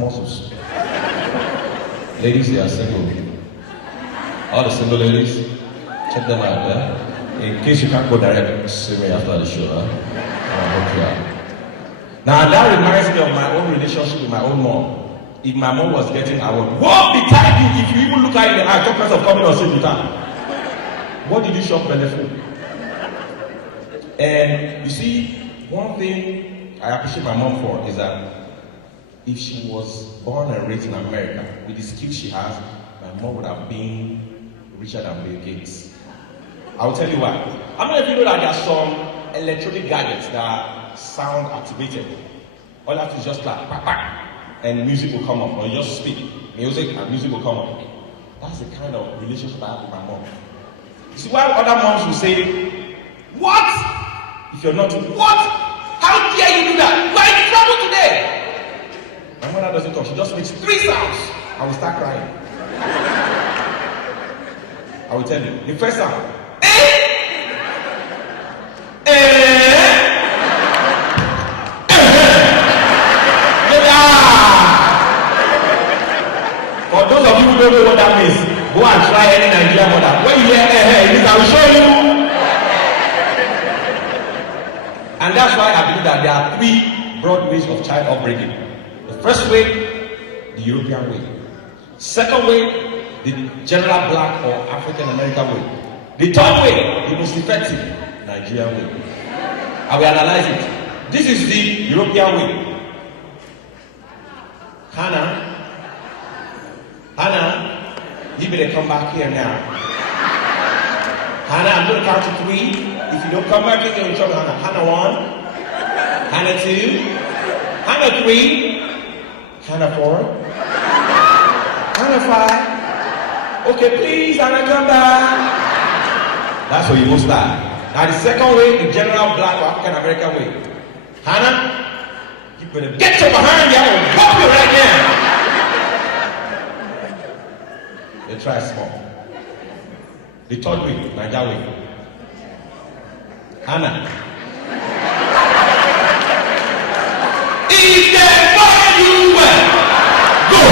muscles. Ladies, they are single. All the single ladies, check them out there. In case you can't go direct, see me after the show. Huh? Okay. Now that reminds me of my own relationship with my own mom. If my mom was getting, I would walk beside you. If you even look at her in the eye, talk less of coming on stage with her. What did you shop belly for? And you see, one thing I appreciate my mom for is that if she was born and raised in America, with the skills she has, my mom would have been richer than Bill Gates. I'll tell you why. How many of you know that there are some electronic gadgets that are sound activated? All you have to do is just clap, bah, bah, and music will come up, or you just speak music and music will come up. That's the kind of relationship I have with my mom. You see, while other moms will say, "What? If you're not, what? How dare you do that? We're in trouble today." My mother doesn't talk, she just makes 3 sounds. I will start crying. I will tell you. The first sound. For those of you who don't know what that means, go and try any Nigerian mother. When you hear it means I will show you. And that's why I believe that there are 3 broad ways of child upbringing. The first way, the European way. Second way, the general black or African American way. The third way, the most effective, Nigerian way. I will analyze it. This is the European way. Hannah, you better come back here now. Hannah, I'm going to count to 3. If you don't come back here, you're in trouble, Hannah. Hannah 1, Hannah 2, Hannah 3, Hannah 4, Hannah 5. Okay, please, Hannah, come back. That's where you must start. Now the second way, the general black or African American way. Hannah, you better get your behind here and whoop you right now. They try small. The third way, Niger way. Hannah. If they fire you well, go.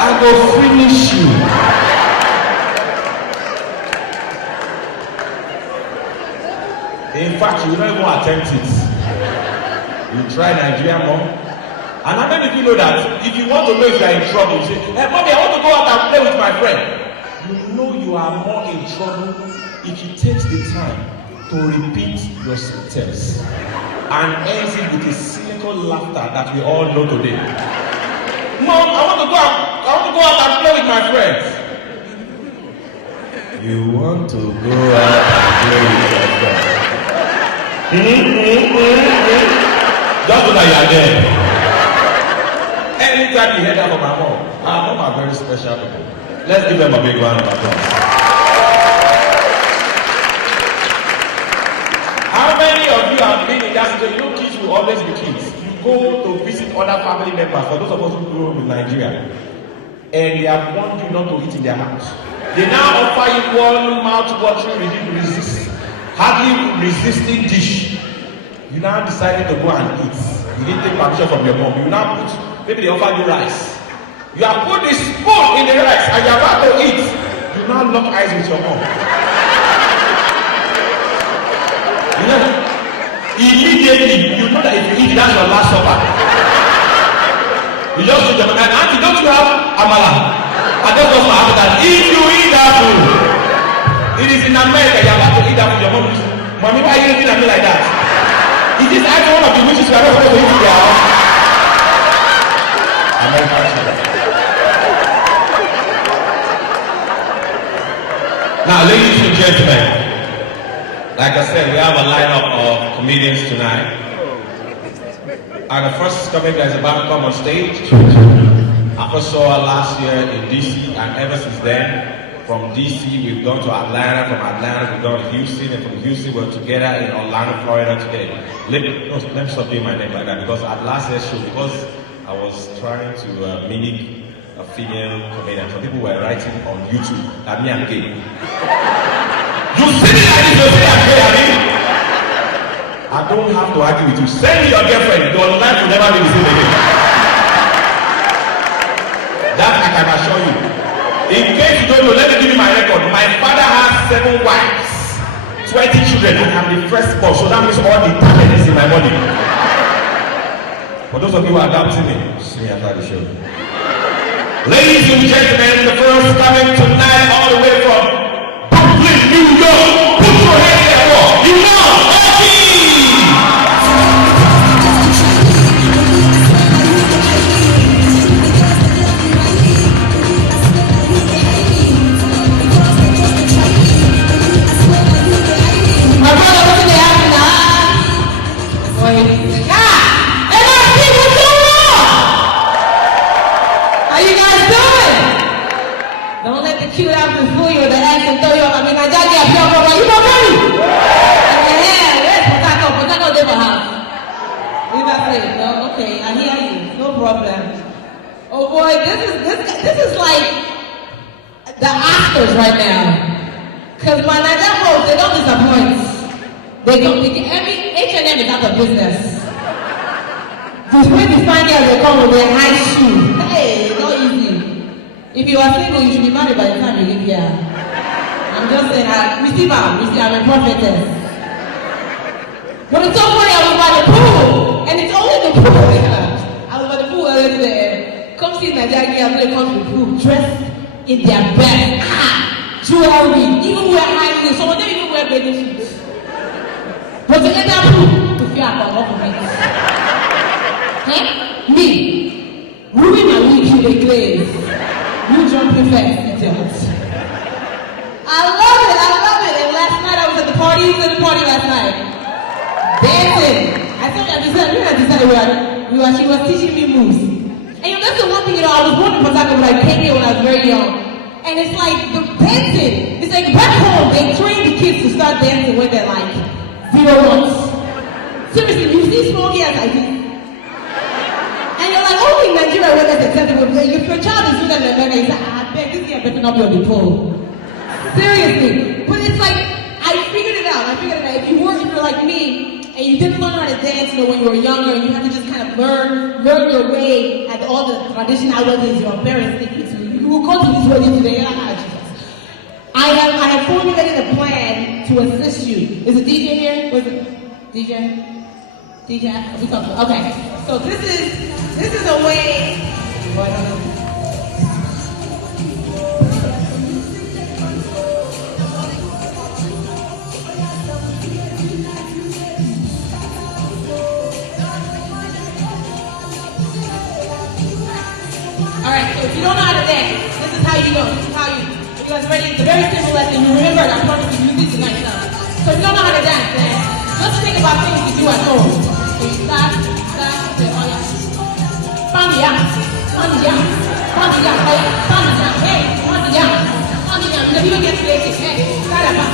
I go finish you. In fact, you don't even attempt it. You try Nigerian mom. And how many of you know that if you want to know if you are in trouble, you say, "Hey, mommy, I want to go out and play with my friend." You know you are more in trouble if you take the time to repeat your sentence and ends it with a cynical laughter that we all know today. "Mom, I want to go out and play with my friends." You want to go out and play with your friends? Just so that you are there. Anytime you hear that from my mom, our mom are very special people. Let's give them a big round of applause. How many of you have been in that situation? You know, kids will always be kids. You go to visit other family members, for those of us who grew up in Nigeria, and they have warned you not to eat in their house. They now offer you one mouth-watering, hardly resisting dish. You now decided to go and eat. You didn't take permission from your mom. You now put, maybe they offer you rice. You have put the spoon in the rice and you're about to eat. You now lock eyes with your mom. You know, immediately, you know that if you eat, that's your last supper. You just look at them and auntie, don't you have amala? And that was my appetite. If you eat that food, it is in America, you're about to eat that food. Your mom says, "Mommy, why are you looking at me like that?" Is this actually one of the wishes you are not supposed to eat in their house? American children. Now, ladies and gentlemen, like I said, we have a lineup of comedians tonight. And the first comedian that is about to come on stage, I first saw her last year in DC, and ever since then, from DC we've gone to Atlanta, from Atlanta we've gone to Houston, and from Houston we're together in Orlando, Florida today. Let me stop doing my name like that, because at last year's show, because I was trying to mimic a female comedian. Some people were writing on YouTube that me I'm gay. You see me like this, you say I'm gay, I mean? I don't have to argue with you. Send me your girlfriend. Your life will never be the same again. That I can assure you. In case you don't know, let me give you my record. My father has 7 wives, 20 children, and I'm the first born. So that means all the talent is in my money. For those of you who are doubting me, see me after the show. Ladies and gentlemen, the first coming tonight all the way from Brooklyn, New York. Put your hands together for Yvonne Orji. My brother, what's in the after now? Don't let the cute outfit fool you or the accent throw you off. I mean, Nigerian, you know ready? Yeah, Potako, Demo House. Leave that place. No, okay, I hear you. No problem. Oh boy, this is like the Oscars right now. Cause my Nigerian folks, they don't disappoint. They don't. H&M is out of business. These pretty fine girls, they come with their high shoes. Hey, not easy. If you are single, you should be married by the time you live here. I'm just saying, receive, I'm a prophetess. But it's so funny, I was by the pool, and it's only the pool. I was by the pool earlier today. Come see Nigerian girls, they come to the pool, dressed in their best. Jewelry, even wear high heels. Some of them even wear bathing suits. But to enter the pool, to feel about what for me, ruin my week through the glaze. You jumping fast, idiots. I love it. And last night I was at the party. Who was at the party last night? Dancing. I told you, she was teaching me moves. And that's the one thing, I was born in Potako, but I came here when I was very young. And it's like, the dancing, it's like back home, they train the kids to start dancing when they're like 0 months. Seriously, you see small kids like this. And you're like, only in Nigeria where that's acceptable. If your child is doing that in America, you say, I beg, this guy better not be on the pole. Seriously. But it's like, I figured it out. If you're like me, and you didn't learn how to dance, when you were younger, and you had to just kind of learn your way at all the traditional weddings your parents take you to. You will go to this wedding today, and Jesus. I have formulated a plan to assist you. Is the DJ here? Was it DJ? Okay. So this is a way. Oh, I don't know. All right. So if you don't know how to dance, this is how you know. You guys ready? It's a very simple lesson. You remember it. I promise you use it tonight. So if you don't know how to dance, then just think about things you do at home. So you start, say, oh yeah. Pound the yam, hey, pound the yam. Because you don't get creative, hey, saraba.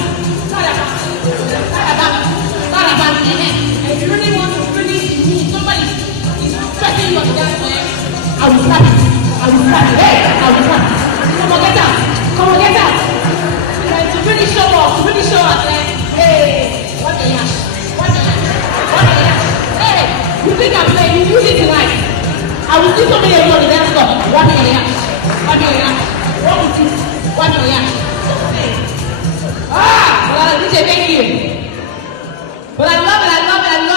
And if you really want to somebody is stressing you on the dance plan, I will slap it. Hey, I will slap it. Come on, get out. And to really show off, hey, what the yash. Hey, you think I'm playing, you use it tonight. I will see somebody else on the dance floor. What the yash. What is it? What the yash. Well, DJ, thank you. But I love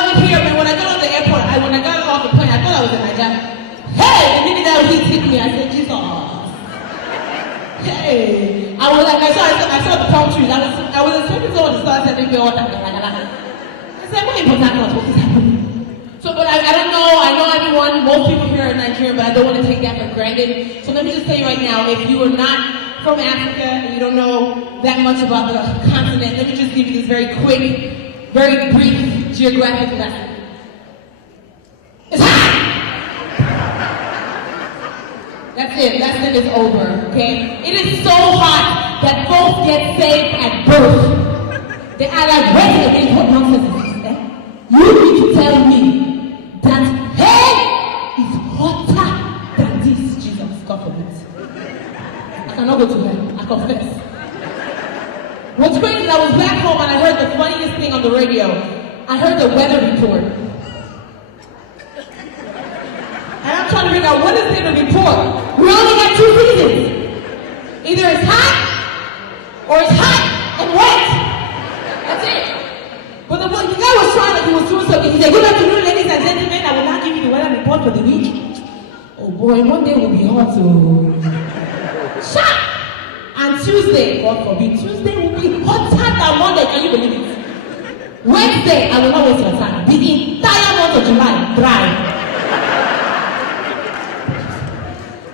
it here. But when I got on the airport, when I got off the plane, I thought I was in Nigeria. Hey, the minute that hit me, I said, Jesus. Hey, I was like, I saw the palm trees. I was expecting someone to start sending me water. I said, what is happening? So, but I don't know. I know everyone, most people here are Nigerian, but I don't want to take that for granted. So let me just tell you right now, if you are not from Africa and you don't know that much about the continent, let me just give you this very quick, very brief geographic lesson. It's hot! That's it. Lesson is over, okay? It is so hot that folks get saved at birth. They are like, wait a minute, what nonsense is this? You need to tell me that hell is hotter than this, Jesus, God forbid. I cannot go to hell, I confess. What's crazy is I was back home and I heard the funniest thing on the radio. I heard heard the weather report. And I'm trying to figure out what is there to report. We only got 2 seasons. Either it's hot or it's hot and wet. That's it. But the guy was trying, he was doing something. He said, good afternoon, ladies and gentlemen. I will not give you the weather report for the week. Oh boy, one day will be hot to shut. And Tuesday, God forbid, Tuesday will be hotter than Monday. Can you believe it? Wednesday, I will not waste your time. The entire month of July, dry.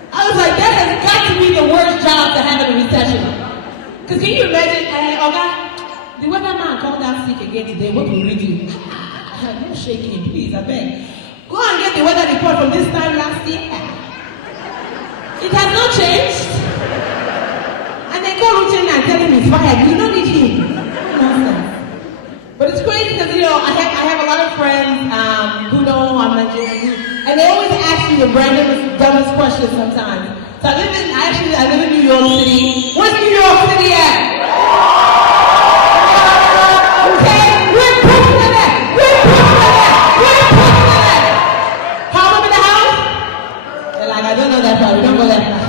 I was like, that has got to be the worst job to have in a recession. Because can you imagine, the weatherman called out sick again today. What will we do? No shaking, please, I beg. Go and get the weather report from this time last year. It has not changed. And they call Uchen and tell him he's fired. You don't need him. Nonsense. But it's crazy because, I have a lot of friends who know I'm Nigerian. And they always ask you the randomest, dumbest questions sometimes. So I live in New York City. Where's New York City at? Okay, we're pushing it at. How am I in the house? They're like, I don't know that far. We don't go that far.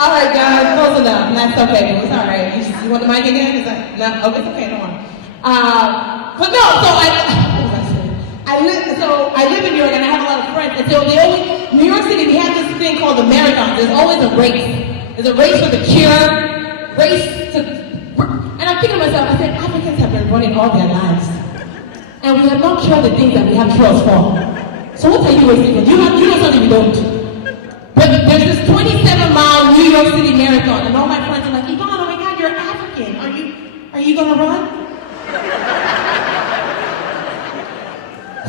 All right, guys, close enough. That's okay. It's all right. You want the mic again? It's like, no, okay, it's okay. Don't worry. But no. I live in New York and I have a lot of friends. And so New York City, we have this thing called the marathon. There's always a race. There's a race for the cure, and I'm thinking to myself, I said, Africans have been running all their lives. And we have not cured the things that we have cures for. So what are you waiting for? You know something we don't. But there's this 27-mile New York City marathon, and all my friends are like, Yvonne, oh my God, you're African. Are you gonna run?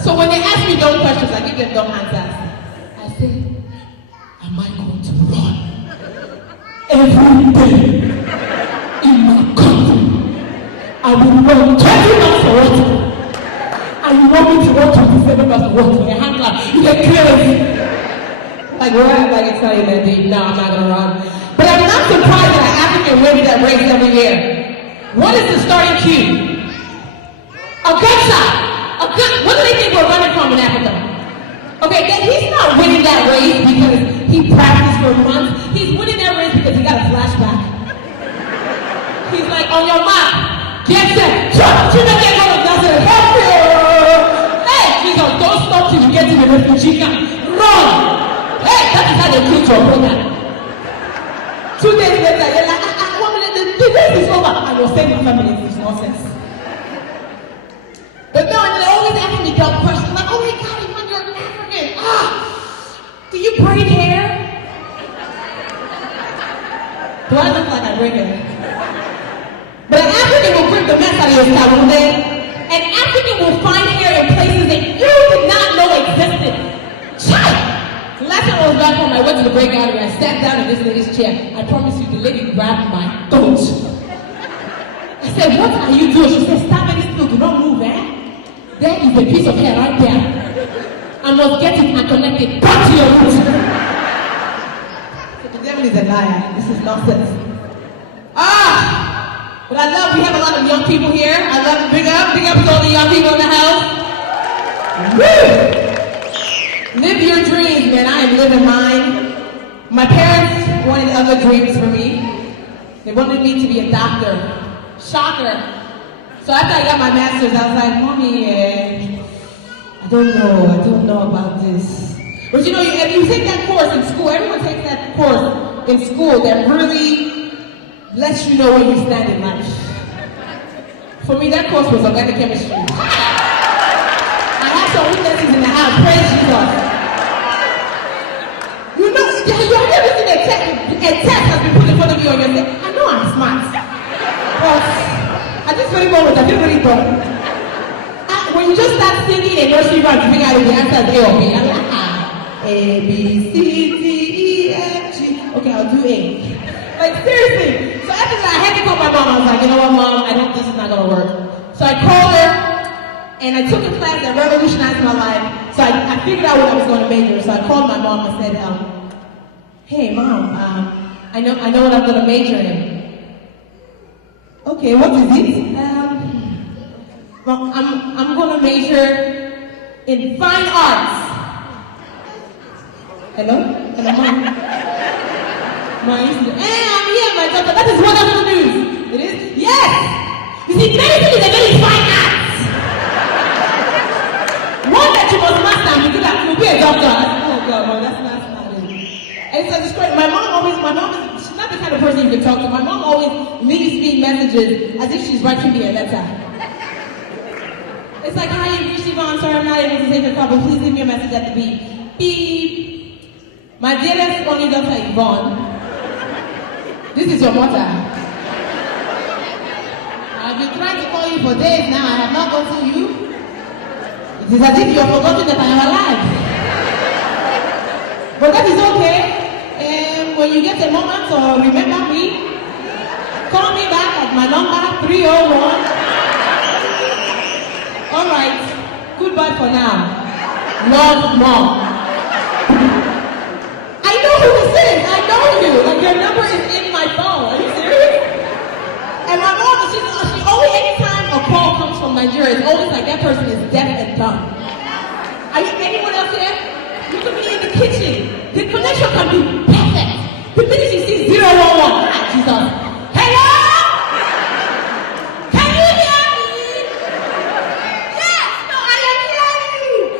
So when they ask me dumb questions, I give them dumb answers. I say, am I going to run every day in my country? I will run 20 miles for water. And you want me to run 27 miles for water? My hand clap. You get crazy. Like what? Like it's not even a date. No, I'm not gonna run. But I'm not surprised that an African wins that race every year. What is the starting cue? A gunshot. What do they think we're running from in Africa? Okay, he's not winning that race because he practiced for months. He's winning that race because he got a flashback. He's like, on your mark, get set, jump, you don't get one of those. Hey, Jesus, don't stop till you get to the refugee camp. Run! Hey, that is how they treat your brother. 2 days later, you're like, 1 minute, the race is over. I will save my family. It's nonsense. But no, and they always ask me dumb questions. Like, oh my God, Yvonne, you're African. Do you braid hair? Do I look like I braid hair? But an African will bring the mess out of your scalp one day. An African will find hair in places that you did not know existed. Child! The last time I was back home, I went to the break gallery. I sat down in this lady's chair. I promise you, the lady grabbed my throat. I said, what are you doing? She said, stop very still. Do not move, eh? There is a piece of hair right there. I must get it and connect it back to your roots. So the devil is a liar. This is nonsense. But we have a lot of young people here. I love big up to all the young people in the house. Woo! Live your dreams, man. I am living mine. My parents wanted other dreams for me. They wanted me to be a doctor. Shocker. So after I got my master's, I was like, Mommy, I don't know about this. But you take that course in school, everyone takes that course in school that really lets you know where you stand in life. For me, that course was organic chemistry. I had some weaknesses in the house, praise Jesus. You have never seen a test has been put in front of you on your head. I know I'm smart. But at this very moment, I feel very dumb. When you just start singing a nursery rhyme, you figure out the answer is A or B. I'm like, A, B, C, D, E, F, G. Okay, I'll do A. Like, seriously. So after that, I had to call my mom. I was like, you know what, Mom? This is not going to work. So I called her, and I took a class that revolutionized my life. So I figured out what I was going to major. So I called my mom and said, hey, Mom, I know what I'm going to major in. Okay, what is it? Well, I'm gonna major in fine arts. Hello? Hello, Mom. I'm here, my daughter. That is wonderful news. It is? Yes! You see, medicine is a very fine art. One that you must master and you do that, you'll be a doctor. Oh God, well, that's not it. And so it's great. My mom is, she's not the kind of person you can talk to. My mom always leaves me messages as if she's writing me a letter. It's like, hi, you've reached Yvonne. Sorry, I'm not able to take your call, but please leave me a message at the beep. Beep. My dearest only daughter, Yvonne. This is your mother. I've been trying to call you for days now. I have not gotten you. It is as if you have forgotten that I am alive. But that is okay. When you get a moment or remember me, call me back at my number 301. All right. Goodbye for now. Love, Mom. I know who this is. I know you. Like your number is in my phone. Are you serious? And my mom, she always, anytime a call comes from Nigeria, it's always like that person is deaf and dumb. Are you anyone else here? You could be in the kitchen. The connection can be perfect. The minute you see 011, Jesus. Hello? Can you hear me? Yes, no, I am hearing you.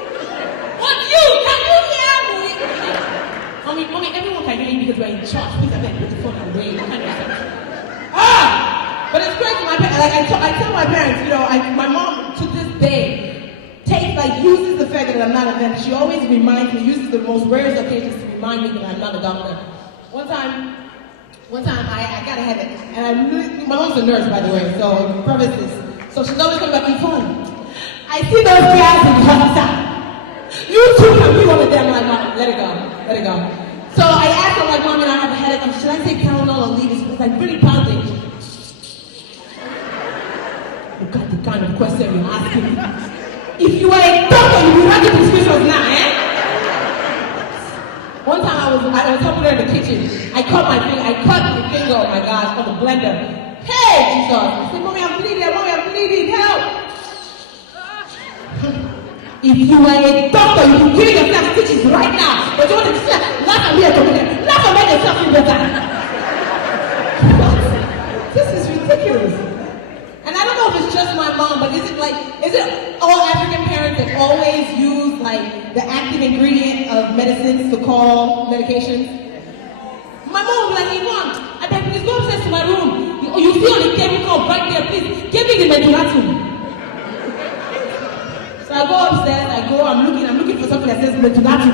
What you? Can you hear me? Mommy, everyone can hear you because we're in church. Please, I beg, put the phone away. What kind of stuff? But it's crazy. My parents, like I tell my parents, my mom to this day uses the fact that I'm not a dentist. She always reminds me, uses the most rarest occasions to remind me that I'm not a doctor. One time I got a headache, and my mom's a nurse, by the way, so preface this. So she's always coming back to phone. I see those guys in the hospital. You too can be one of them. Like, Mom, let it go. So I asked her, like, Mom, I have a headache. Should I take Tylenol or leave it? It's like really pounding. Look at the kind of question you're asking me. If you were a doctor, you would write the prescriptions now, eh? One time I was helping her in the kitchen. I cut my finger, oh my gosh, on the blender. Hey, Jesus! I said, Mommy, I'm bleeding, help! If you were a doctor, you would give yourself stitches right now. But you want to laugh at me and complain. Laugh and make yourself feel better. What? This is ridiculous. And I don't know if it's just my mom, but is it all African parents that always use like the active ingredient of medicines to call medications? My mom will be like, Yvonne, I beg, please go upstairs to my room. You see on the chemical right there, please give me the metulatum. So I go upstairs, I'm looking for something that says metulatum.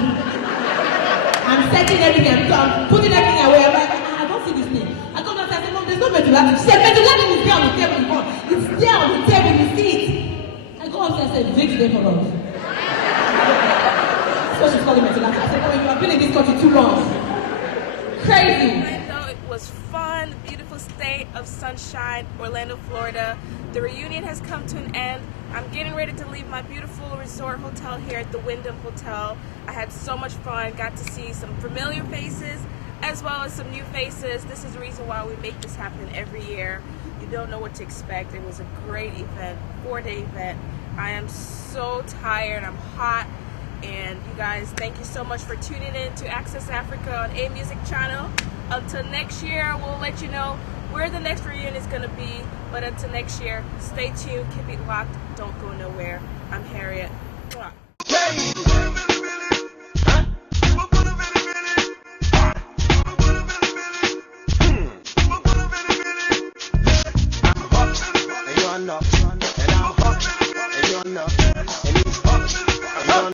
I'm setting everything, I'm putting everything away. I'm like, I don't see this thing. I come downstairs, I say, Mom, there's no metulatum. She said, metulatum is there on the table, Yvonne. It's there on the table, you see it. I go upstairs and say, Vic's there for us. That's what she's calling metulatum. I said, oh, you have been in this country too long. Crazy. Orlando, it was fun, beautiful state of sunshine, Orlando, Florida. The reunion has come to an end. I'm getting ready to leave my beautiful resort hotel here at the Wyndham Hotel. I had so much fun, got to see some familiar faces as well as some new faces. This is the reason why we make this happen every year. You don't know what to expect. It was a great event, 4-day event. I am so tired, I'm hot. And you guys, thank you so much for tuning in to Access Africa on A Music Channel. Until next year, we'll let you know where the next reunion is going to be. But until next year, stay tuned, keep it locked, don't go nowhere. I'm Harriet. Mwah. And I'm hot, and you're not.